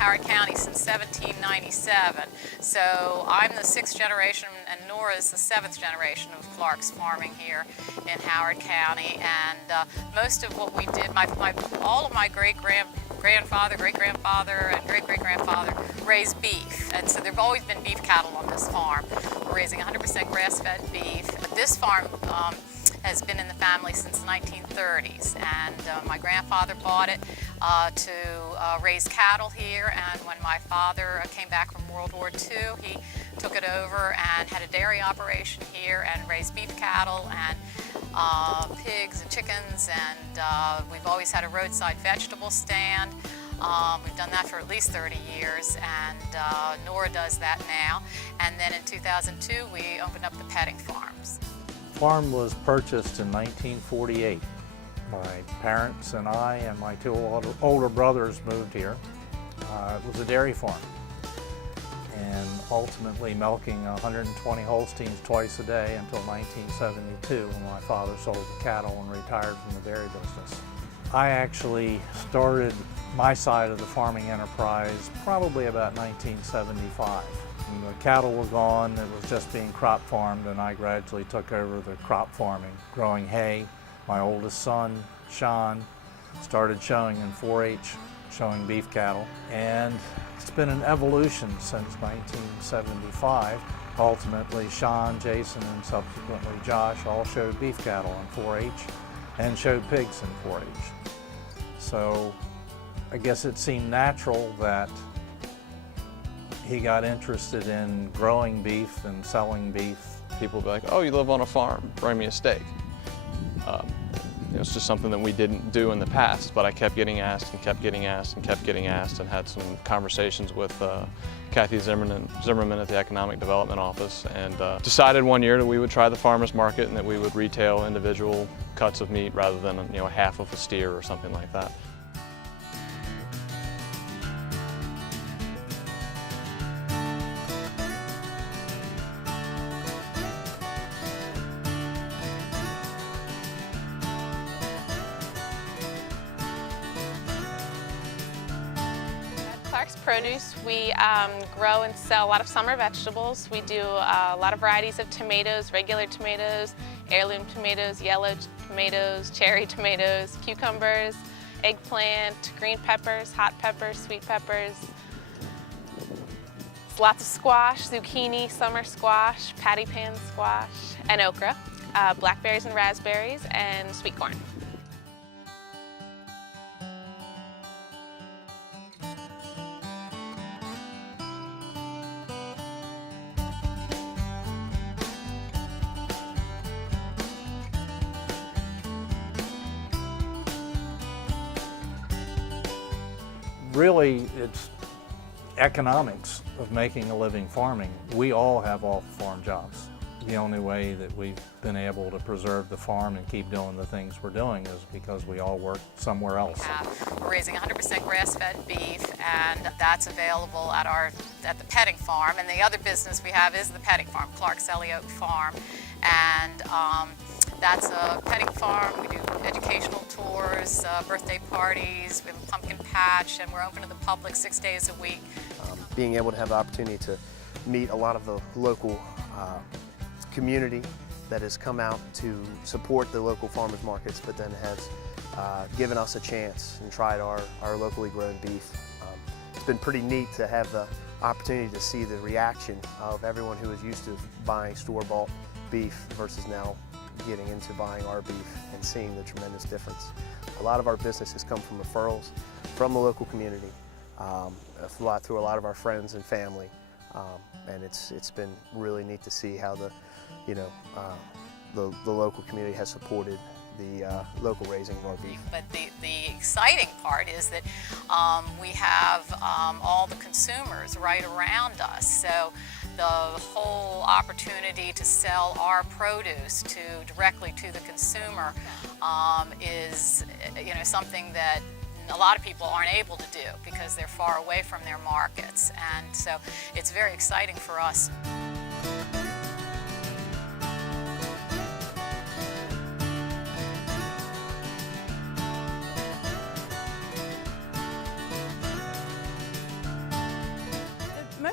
Howard County since 1797. So I'm the 6th generation and Nora is the 7th generation of Clark's farming here in Howard County. And most of what we did, all of my great-grandfather, great-grandfather, and great-great-grandfather raised beef. And so there have always been beef cattle on this farm. We're raising 100% grass-fed beef. This farm has been in the family since the 1930s, and my grandfather bought it to raise cattle here, and when my father came back from World War II, he took it over and had a dairy operation here and raised beef cattle and pigs and chickens, and we've always had a roadside vegetable stand. We've done that for at least 30 years, and Nora does that now. And then in 2002, we opened up the petting farms. The farm was purchased in 1948. My parents and I and my two older brothers moved here. It was a dairy farm, and ultimately milking 120 Holsteins twice a day until 1972, when my father sold the cattle and retired from the dairy business. I actually started my side of the farming enterprise probably about 1975. When the cattle were gone, it was just being crop farmed, and I gradually took over the crop farming, growing hay. My oldest son, Sean, started showing in 4-H, showing beef cattle, and it's been an evolution since 1975. Ultimately, Sean, Jason, and subsequently Josh all showed beef cattle in 4-H and showed pigs in 4-H. So I guess it seemed natural that he got interested in growing beef and selling beef. People would be like, oh, you live on a farm, bring me a steak. It was just something that we didn't do in the past, but I kept getting asked and kept getting asked and kept getting asked, and had some conversations with Kathy Zimmerman at the Economic Development Office, and decided one year that we would try the farmers market and that we would retail individual cuts of meat rather than half of a steer or something like that. Clark's Produce, we grow and sell a lot of summer vegetables. We do a lot of varieties of tomatoes, regular tomatoes, heirloom tomatoes, yellow tomatoes, cherry tomatoes, cucumbers, eggplant, green peppers, hot peppers, sweet peppers. Lots of squash, zucchini, summer squash, patty pan squash, and okra, blackberries and raspberries, and sweet corn. Really, it's economics of making a living farming. We all have off-farm jobs. The only way that we've been able to preserve the farm and keep doing the things we're doing is because we all work somewhere else. We're raising 100% grass-fed beef, and that's available at the petting farm. And the other business we have is the petting farm, Clark's Elliott Farm. And that's a petting farm. We do educational tours, birthday parties, we have a pumpkin patch, and we're open to the public 6 days a week. Being able to have the opportunity to meet a lot of the local community that has come out to support the local farmers markets, but then has given us a chance and tried our locally grown beef. It's been pretty neat to have the opportunity to see the reaction of everyone who is used to buying store-bought beef versus now getting into buying our beef and seeing the tremendous difference. A lot of our business has come from referrals from the local community, through a lot of our friends and family, and it's been really neat to see how the local community has supported the local raising of our beef. But the exciting part is that we have all the consumers right around us. So the whole opportunity to sell our produce directly to the consumer is something that a lot of people aren't able to do because they're far away from their markets. And so it's very exciting for us.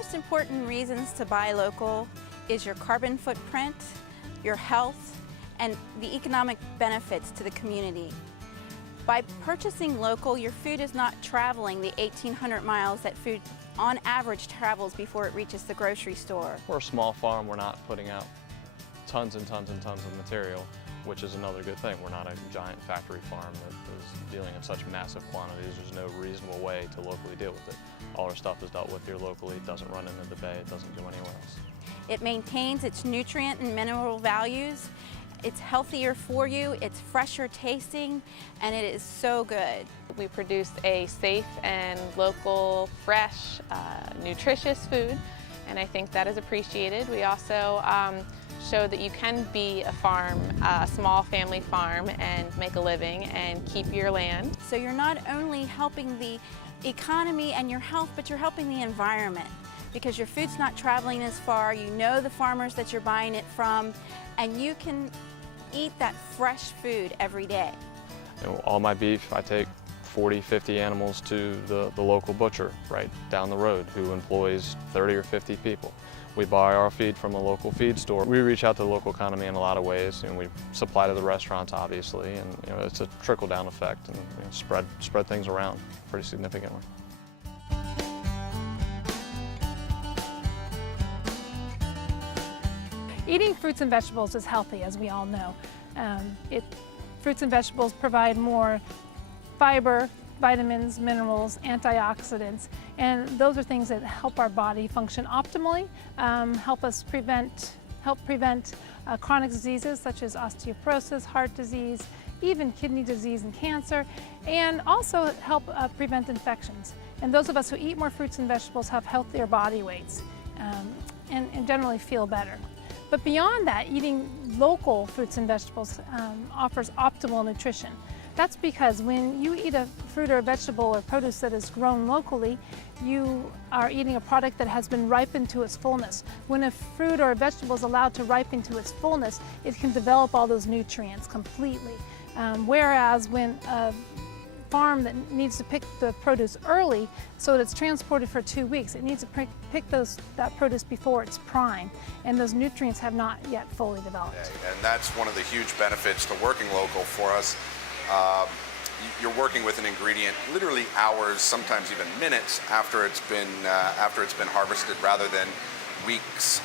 most important reasons to buy local is your carbon footprint, your health, and the economic benefits to the community. By purchasing local, your food is not traveling the 1,800 miles that food on average travels before it reaches the grocery store. We're a small farm. We're not putting out tons and tons and tons of material, which is another good thing. We're not a giant factory farm that is dealing in such massive quantities. There's no reasonable way to locally deal with it. All our stuff is dealt with here locally. It doesn't run into the bay. It doesn't go anywhere else. It maintains its nutrient and mineral values. It's healthier for you, it's fresher tasting, and it is so good. We produce a safe and local, fresh, nutritious food, and I think that is appreciated. We also show that you can be a farm, a small family farm, and make a living and keep your land. So you're not only helping the economy and your health, but you're helping the environment, because your food's not traveling as far. You know the farmers that you're buying it from, and you can eat that fresh food every day. You know, all my beef, I take 40, 50 animals to the local butcher right down the road who employs 30 or 50 people. We buy our feed from a local feed store. We reach out to the local economy in a lot of ways. You know, we supply to the restaurants, obviously, and you know, it's a trickle-down effect, and you know, spread things around pretty significantly. Eating fruits and vegetables is healthy, as we all know. Fruits and vegetables provide more fiber, vitamins, minerals, antioxidants, and those are things that help our body function optimally, help prevent chronic diseases such as osteoporosis, heart disease, even kidney disease and cancer, and also help prevent infections. And those of us who eat more fruits and vegetables have healthier body weights and generally feel better. But beyond that, eating local fruits and vegetables offers optimal nutrition. That's because when you eat a fruit or a vegetable or produce that is grown locally, you are eating a product that has been ripened to its fullness. When a fruit or a vegetable is allowed to ripen to its fullness, it can develop all those nutrients completely. Whereas when a farm that needs to pick the produce early so that it's transported for 2 weeks, it needs to pick that produce before it's prime, and those nutrients have not yet fully developed. And that's one of the huge benefits to working local for us. You're working with an ingredient literally hours, sometimes even minutes after it's been harvested, rather than weeks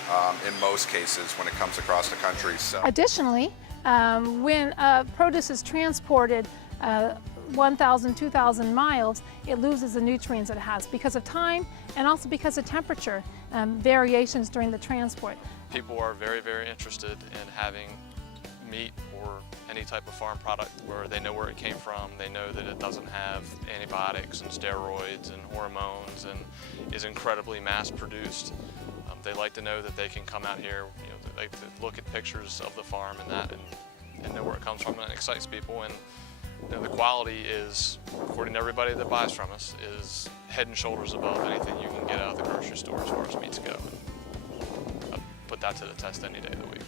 in most cases when it comes across the country. So. Additionally, when produce is transported 1,000, 2,000 miles, it loses the nutrients it has because of time and also because of temperature variations during the transport. People are very, very interested in having meat or any type of farm product where they know where it came from, they know that it doesn't have antibiotics and steroids and hormones and is incredibly mass-produced. They like to know that they can come out here, you know, they like to look at pictures of the farm and that and know where it comes from, and it excites people. And you know, the quality is, according to everybody that buys from us, is head and shoulders above anything you can get out of the grocery store as far as meats go. And I put that to the test any day of the week.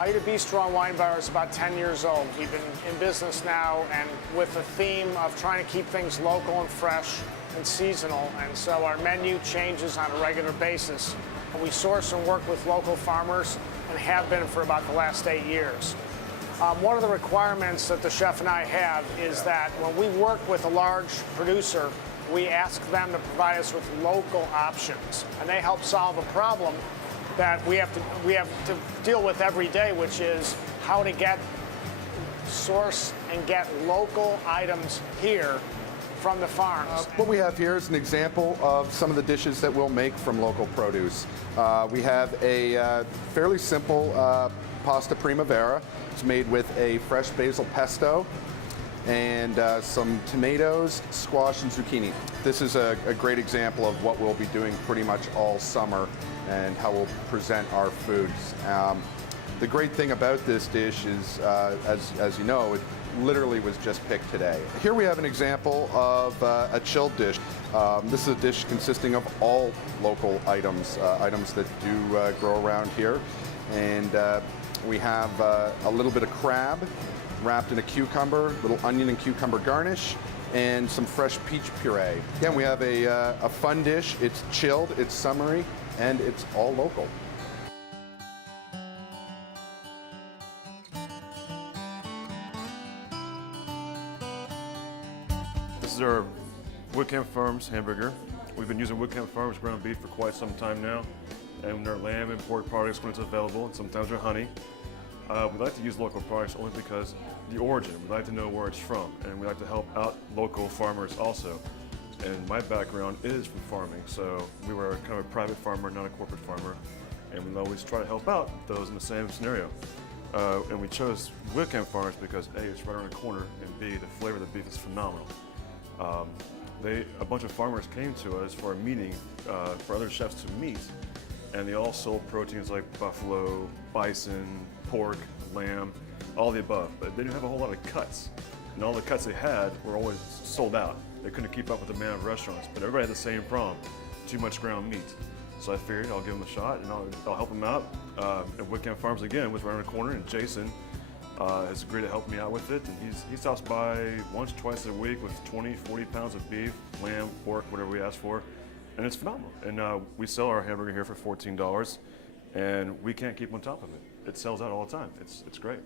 Ida B. Strong Wine Bar is about 10 years old. We've been in business now, and with the theme of trying to keep things local and fresh and seasonal, and so our menu changes on a regular basis. We source and work with local farmers and have been for about the last 8 years. One of the requirements that the chef and I have is that when we work with a large producer, we ask them to provide us with local options, and they help solve a problem that we have to deal with every day, which is how to source and get local items here from the farms. What we have here is an example of some of the dishes that we'll make from local produce. We have a fairly simple pasta primavera. It's made with a fresh basil pesto and some tomatoes, squash, and zucchini. This is a great example of what we'll be doing pretty much all summer and how we'll present our foods. The great thing about this dish is, as you know, it literally was just picked today. Here we have an example of a chilled dish. This is a dish consisting of all local items, items that do grow around here. And we have a little bit of crab, wrapped in a cucumber, little onion and cucumber garnish, and some fresh peach puree. Again, we have a fun dish. It's chilled, it's summery, and it's all local. This is our Woodcamp Farms hamburger. We've been using Woodcamp Farms ground beef for quite some time now, and our lamb and pork products when it's available, and sometimes our honey. We like to use local products only because the origin. We like to know where it's from, and we like to help out local farmers also. And my background is from farming, so we were kind of a private farmer, not a corporate farmer, and we always try to help out those in the same scenario. And we chose Woodcamp Farms because A, it's right around the corner, and B, the flavor of the beef is phenomenal. A bunch of farmers came to us for a meeting for other chefs to meet, and they all sold proteins like buffalo, bison, pork, lamb, all the above, but they didn't have a whole lot of cuts. And all the cuts they had were always sold out. They couldn't keep up with the demand of restaurants, but everybody had the same problem, too much ground meat. So I figured I'll give them a shot and I'll help them out. And Woodcamp Farms, again, was right around the corner, and Jason has agreed to help me out with it. And he stops by once, twice a week with 20, 40 pounds of beef, lamb, pork, whatever we ask for. And it's phenomenal. And we sell our hamburger here for $14, and we can't keep on top of it. It sells out all the time. It's great.